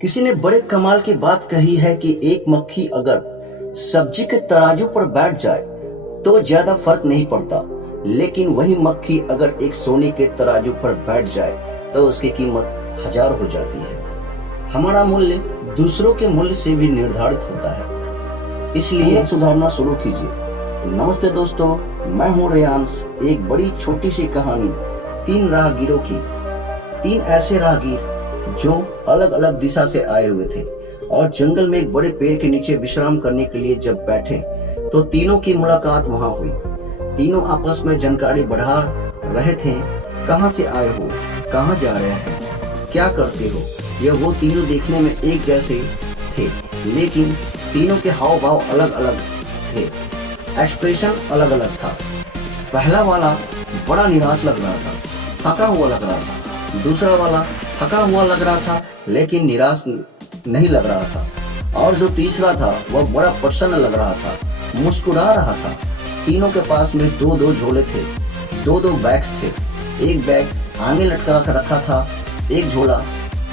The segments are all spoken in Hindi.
किसी ने बड़े कमाल की बात कही है कि एक मक्खी अगर सब्जी के तराजू पर बैठ जाए तो ज्यादा फर्क नहीं पड़ता, लेकिन वही मक्खी अगर एक सोने के तराजू पर बैठ जाए तो उसकी कीमत 1000 हो जाती है। हमारा मूल्य दूसरों के मूल्य से भी निर्धारित होता है, इसलिए सुधारना शुरू कीजिए। नमस्ते दोस्तों, मैं हूँ रेयांश। एक बड़ी छोटी सी कहानी 3 राहगीरों की। 3 ऐसे राहगीर जो अलग अलग दिशा से आए हुए थे और जंगल में एक बड़े पेड़ के नीचे विश्राम करने के लिए जब बैठे तो तीनों की मुलाकात वहां हुई। तीनों आपस में जानकारी बढ़ा रहे थे। कहां से आए हो, कहां जा रहे हैं, क्या करते हो। यह वो तीनों देखने में एक जैसे थे, लेकिन तीनों के हाव भाव अलग अलग थे, एक्सप्रेशन अलग अलग था। पहला वाला बड़ा निराश लग रहा था, थका हुआ लग रहा था। दूसरा वाला थका हुआ लग रहा था लेकिन निराश नहीं लग रहा था। और जो तीसरा था वह बड़ा प्रसन्न लग रहा था, मुस्कुरा रहा था। तीनों के पास में 2-2 झोले थे, 2-2 बैग्स थे। एक बैग आगे लटका कर रखा था, एक झोला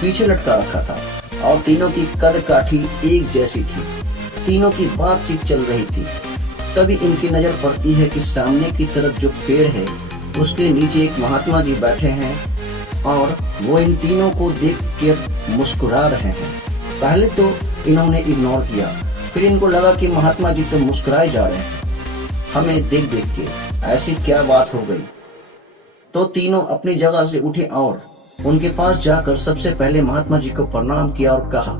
पीछे लटका रखा था। और तीनों की कद काठी एक जैसी थी। तीनों की बातचीत चल रही थी। तभी इनकी नजर पड़ती है कि सामने की तरफ जो पेड़ है उसके नीचे एक महात्मा जी बैठे हैं और वो इन तीनों को देख कर मुस्कुरा रहे हैं। पहले तो इन्होंने इग्नोर किया, फिर इनको लगा कि महात्मा जी तो मुस्कुराए जा रहे हैं हमें देख देख के, ऐसी क्या बात हो गई। तो तीनों अपनी जगह से उठे और उनके पास जाकर सबसे पहले महात्मा जी को प्रणाम किया और कहा,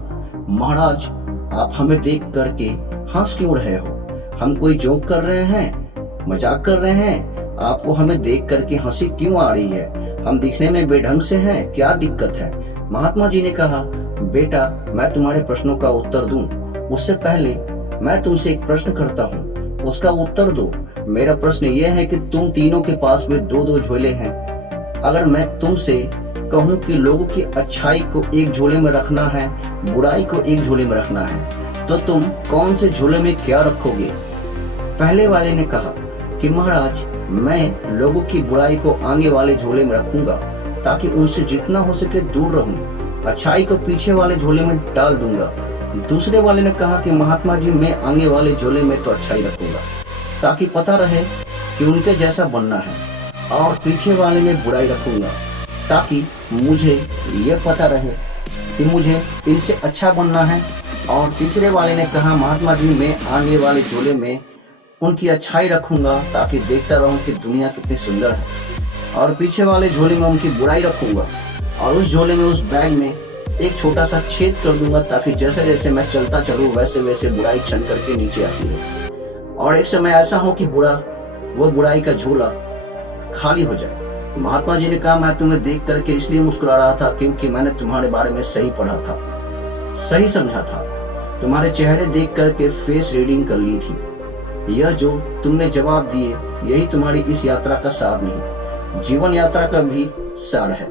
महाराज, आप हमें देख करके हंस क्यों रहे हो? हम कोई जोक कर रहे हैं, मजाक कर रहे हैं? आपको हमें देख करके हंसी क्यों आ रही है? हम दिखने में बेढंग से हैं, क्या दिक्कत है? महात्मा जी ने कहा, बेटा, मैं तुम्हारे प्रश्नों का उत्तर दूं उससे पहले मैं तुमसे एक प्रश्न करता हूं, उसका उत्तर दो। मेरा प्रश्न यह है कि तुम तीनों के पास में 2-2 झोले हैं। अगर मैं तुमसे कहूं कि लोगों की अच्छाई को एक झोले में रखना है, बुराई को एक झोले में रखना है, तो तुम कौन से झोले में क्या रखोगे? पहले वाले ने कहा कि महाराज, मैं लोगों की बुराई को आगे वाले झोले में रखूंगा ताकि उनसे जितना हो सके दूर रहूं। अच्छाई को पीछे वाले झोले में डाल दूंगा। दूसरे वाले ने कहा कि महात्मा जी, मैं आगे वाले झोले में तो अच्छाई रखूंगा ताकि पता रहे कि उनके जैसा बनना है, और पीछे वाले में बुराई रखूंगा ताकि मुझे ये पता रहे कि मुझे इनसे अच्छा बनना है। और तीसरे वाले ने कहा, महात्मा जी, मैं आगे वाले झोले में उनकी अच्छाई रखूंगा ताकि देखता रहूं कि दुनिया कितनी सुंदर है। और पीछे वाले झोले में उनकी बुराई रखूंगा और उस झोले में, उस बैग में एक छोटा सा छेद कर दूंगा ताकि जैसे जैसे मैं चलता चलूं वैसे वैसे बुराई क्षण करके नीचे आती रहे और एक समय ऐसा हो कि वो बुराई का झोला खाली हो जाए। महात्मा जी ने कहा, मैं तुम्हें देख करके इसलिए मुस्कुरा रहा था क्योंकि मैंने तुम्हारे बारे में सही पढ़ा था, सही समझा था। तुम्हारे चेहरे देख करके फेस रीडिंग कर ली थी। यह जो तुमने जवाब दिए, यही तुम्हारी इस यात्रा का सार नहीं, जीवन यात्रा का भी सार है।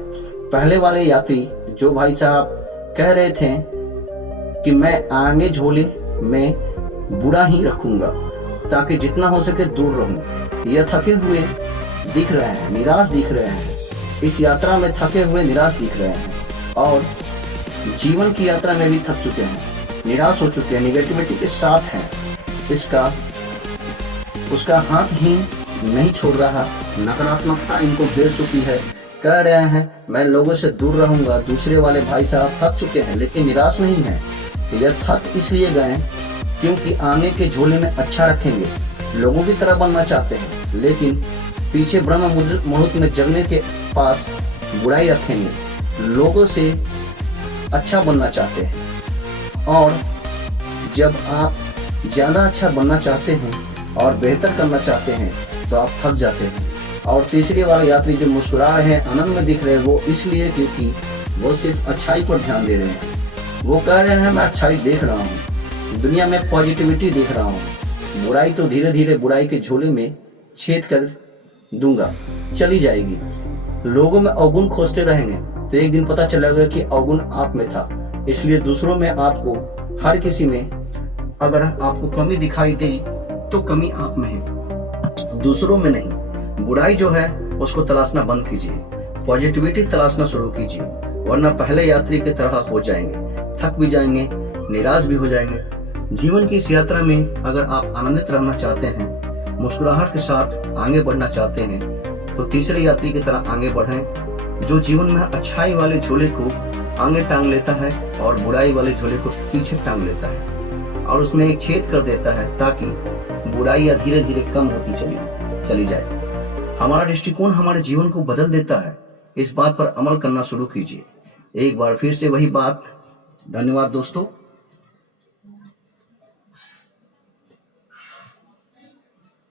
पहले वाले यात्री जो भाई साहब कह रहे थे कि मैं आगे झोले में बुरा ही रखूंगा ताकि जितना हो सके दूर रहूं, यह थके हुए दिख रहे हैं, निराश दिख रहे हैं। इस यात्रा में थके हुए निराश दिख रहे हैं और जीवन की यात्रा में भी थक चुके हैं, निराश हो चुके हैं, निगेटिविटी के साथ हैं। उसका हाथ ही नहीं छोड़ रहा, नकारात्मकता इनको घेर चुकी है। कह रहे हैं मैं लोगों से दूर रहूंगा। दूसरे वाले भाई साहब थक चुके हैं लेकिन निराश नहीं है। यह थक इसलिए गए क्योंकि आगे के झोले में अच्छा रखेंगे, लोगों की तरह बनना चाहते हैं, लेकिन पीछे ब्रह्म मुहूर्त में जगने के पास बुराई रखेंगे, लोगों से अच्छा बनना चाहते हैं। और जब आप ज्यादा अच्छा बनना चाहते हैं और बेहतर करना चाहते हैं तो आप थक जाते हैं। और तीसरे वाले यात्री जो मुस्कुरा रहे हैं, आनंद में दिख रहे हैं, वो इसलिए क्योंकि वो सिर्फ अच्छाई पर ध्यान दे रहे हैं। वो कह रहे हैं मैं अच्छाई देख रहा हूँ, दुनिया में पॉजिटिविटी देख रहा हूँ, बुराई तो धीरे धीरे बुराई के झोले में छेद कर दूंगा, चली जाएगी। लोगों में अवगुण खोजते रहेंगे तो एक दिन पता चलेगा कि अवगुण आप में था। इसलिए दूसरों में आपको, हर किसी में अगर आपको कमी दिखाई दे तो कमी आप में है, दूसरों में नहीं। बुराई जो है उसको तलाशना बंद कीजिए, पॉजिटिविटी तलाशना शुरू कीजिए, वरना पहले यात्री की तरह हो जाएंगे। थक भी जाएंगे, निराश भी हो जाएंगे। जीवन की इस यात्रा में अगर आप आनंदित रहना चाहते हैं, मुस्कुराहट के साथ आगे बढ़ना चाहते हैं, तो तीसरे यात्री की तरह आगे बढ़ें, जो जीवन में अच्छाई वाले झोले को आगे टांग लेता है और बुराई वाले झोले को पीछे टांग लेता है और उसमें एक छेद कर देता है ताकि बुराइयां धीरे धीरे कम होती चली जाए। हमारा दृष्टिकोण हमारे जीवन को बदल देता है। इस बात पर अमल करना शुरू कीजिए। एक बार फिर से वही बात। धन्यवाद दोस्तों।